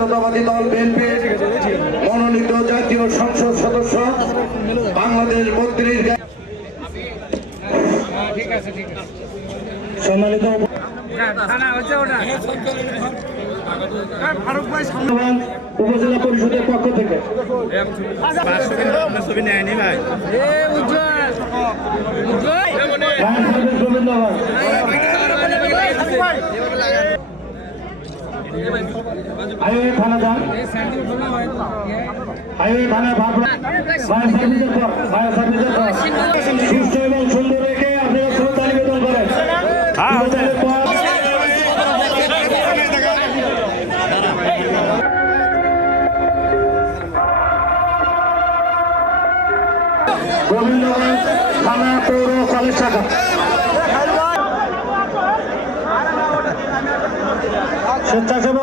জাতীয়তাবাদী দল বিএনপির মনোনীত জাতীয় সংসদ সদস্য বাংলাদেশ 32 সম্মানিত উপজেলা পরিষদের পক্ষ থেকে হাইওয়ে থানা যান, হাইওয়ে থানা ফায়ার সার্ভিসের পর সুস্থ এবং সুন্দর রেখে আপনারা শ্রদ্ধা নিবেদন করেন। গোবিন্দগঞ্জ থানা পৌর কলেজ শাখা স্বেচ্ছাসেবক